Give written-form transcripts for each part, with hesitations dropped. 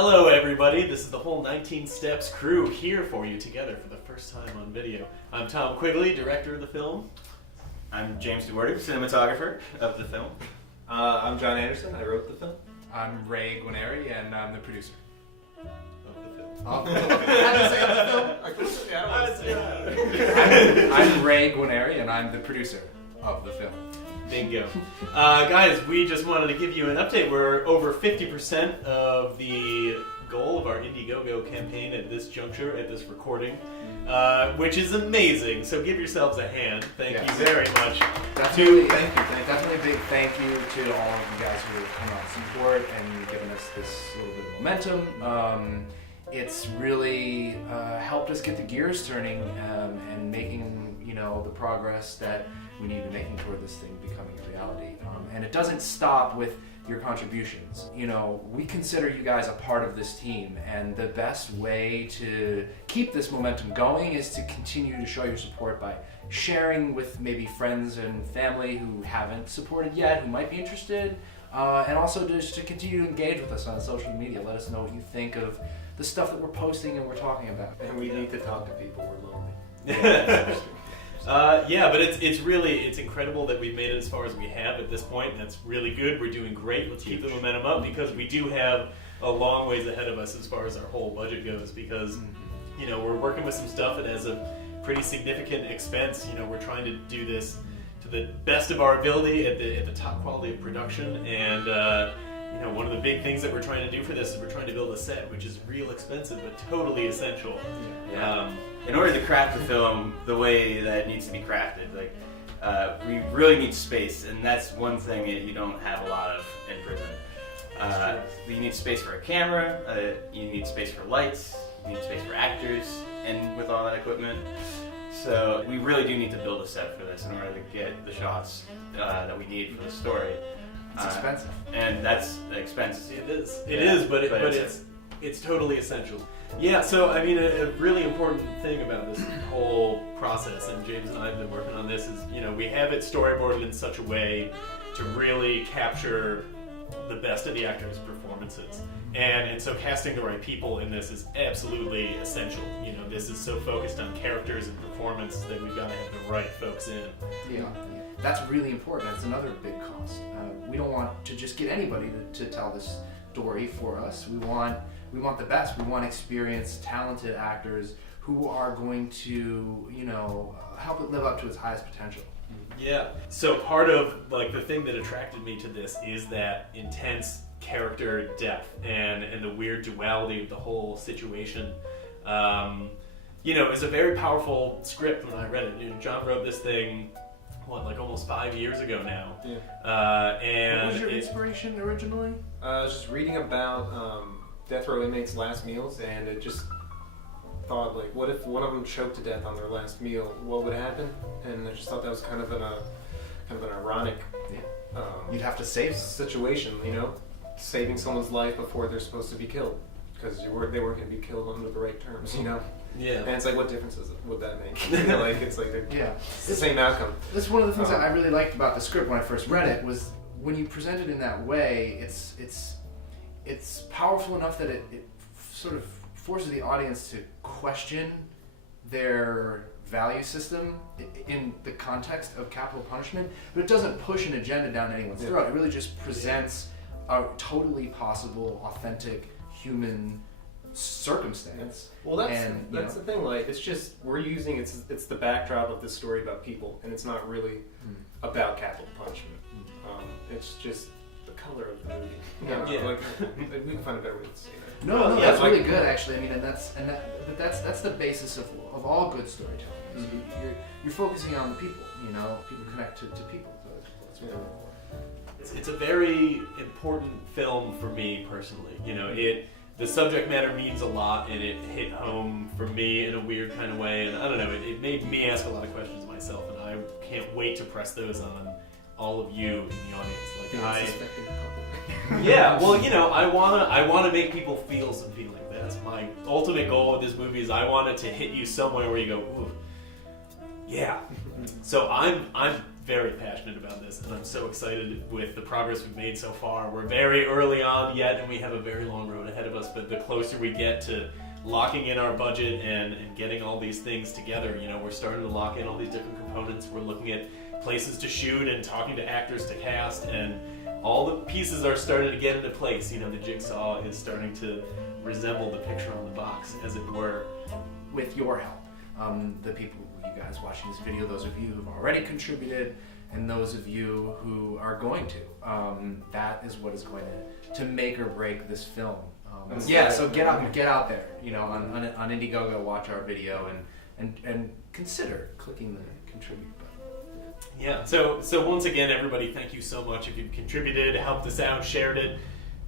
Hello everybody, this is the whole 19 Steps crew here for you together for the first time on video. I'm Tom Quigley, director of the film. I'm James DuBourdieu, cinematographer of the film. I'm Jon Anderson, I wrote the film. I'm Ray Guarnieri, and I'm the producer. Of the film. How did you say of the film? I couldn't say I don't want to say that. I'm Ray Guarnieri, and I'm the producer of the film. Bingo. Guys, we just wanted to give you an update. We're over 50% of the goal of our Indiegogo campaign at this juncture, at this recording, which is amazing. So give yourselves a hand. Thank you very much. Definitely a big thank you to all of you guys who are coming on support and giving us this little bit of momentum. It's really helped us get the gears turning and making the progress that we need to making toward this thing becoming a reality. And it doesn't stop with your contributions. We consider you guys a part of this team, and the best way to keep this momentum going is to continue to show your support by sharing with maybe friends and family who haven't supported yet, who might be interested, and also just to continue to engage with us on social media. Let us know what you think of the stuff that we're posting and we're talking about. And we need to talk to people, we're lonely. But it's incredible that we've made it as far as we have at this point. That's really good. We're doing great. Let's keep the momentum up because we do have a long ways ahead of us as far as our whole budget goes because, we're working with some stuff that has a pretty significant expense. We're trying to do this to the best of our ability at the top quality of production and, one of the big things that we're trying to do for this is we're trying to build a set, which is real expensive but totally essential. Yeah. In order to craft the film the way that it needs to be crafted, we really need space, and that's one thing that you don't have a lot of in prison. You need space for a camera, you need space for lights, you need space for actors, and with all that equipment. So we really do need to build a set for this in order to get the shots that we need for the story. It's expensive. And that's expensive. It is, but it's totally essential. Yeah, so a really important thing about this whole process, and James and I have been working on this, is we have it storyboarded in such a way to really capture the best of the actors' performances. And so casting the right people in this is absolutely essential. This is so focused on characters and performance that we've got to have the right folks in. Yeah. That's really important. That's another big cost. We don't want to just get anybody to tell this story for us. We want the best. We want experienced, talented actors who are going to, help it live up to its highest potential. Yeah. So part of the thing that attracted me to this is that intense character depth and the weird duality of the whole situation. It's a very powerful script when I read it. Jon wrote this thing almost 5 years ago now. Yeah. And what was your inspiration originally? I was just reading about death row inmates' last meals, and it just thought, what if one of them choked to death on their last meal? What would happen? And I just thought that was kind of an ironic You'd have to save them. situation, saving someone's life before they're supposed to be killed, because they weren't going to be killed under the right terms, Yeah. And it's what difference would that make? It's the same outcome. That's one of the things that I really liked about the script when I first read it was when you present it in that way, it's powerful enough that it sort of forces the audience to question their value system in the context of capital punishment, but it doesn't push an agenda down anyone's throat. It really just presents a totally possible, authentic human circumstance. Well, that's the thing. It's just we're using it's the backdrop of this story about people, and it's not really about capital punishment. It's just the color of the movie. We can find a better way to say that. No, that's really good actually. That's the basis of all good storytelling. Mm-hmm. You're focusing on the people. People connect to people. So that's really important. It's a very important film for me personally. The subject matter means a lot, and it hit home for me in a weird kind of way. And I don't know, it made me ask a lot of questions myself, and I can't wait to press those on all of you in the audience. I want to make people feel some feelings. That's my ultimate goal with this movie. Is I want it to hit you somewhere where you go, ooh, yeah. So I'm very passionate about this, and I'm so excited with the progress we've made so far. We're very early on yet, and we have a very long road ahead of us, but the closer we get to locking in our budget and getting all these things together, we're starting to lock in all these different components. We're looking at places to shoot and talking to actors to cast, and all the pieces are starting to get into place. The jigsaw is starting to resemble the picture on the box, as it were. With your help, the people, you guys watching this video, those of you who've already contributed, and those of you who are going to, that is what is going to make or break this film. So get out there, on Indiegogo, watch our video, and consider clicking the contribute button. Yeah. So once again, everybody, thank you so much. If you've contributed, helped us out, shared it,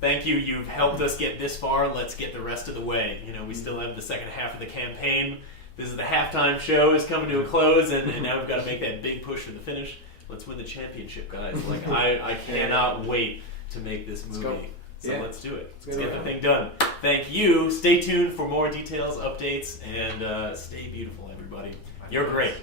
thank you. You've helped us get this far. Let's get the rest of the way. We still have the second half of the campaign. This is the halftime show is coming to a close, and now we've got to make that big push for the finish. Let's win the championship, guys. I cannot wait to make this movie. So let's do it. Let's get the thing done. Thank you. Stay tuned for more details, updates, and stay beautiful, everybody. You're great.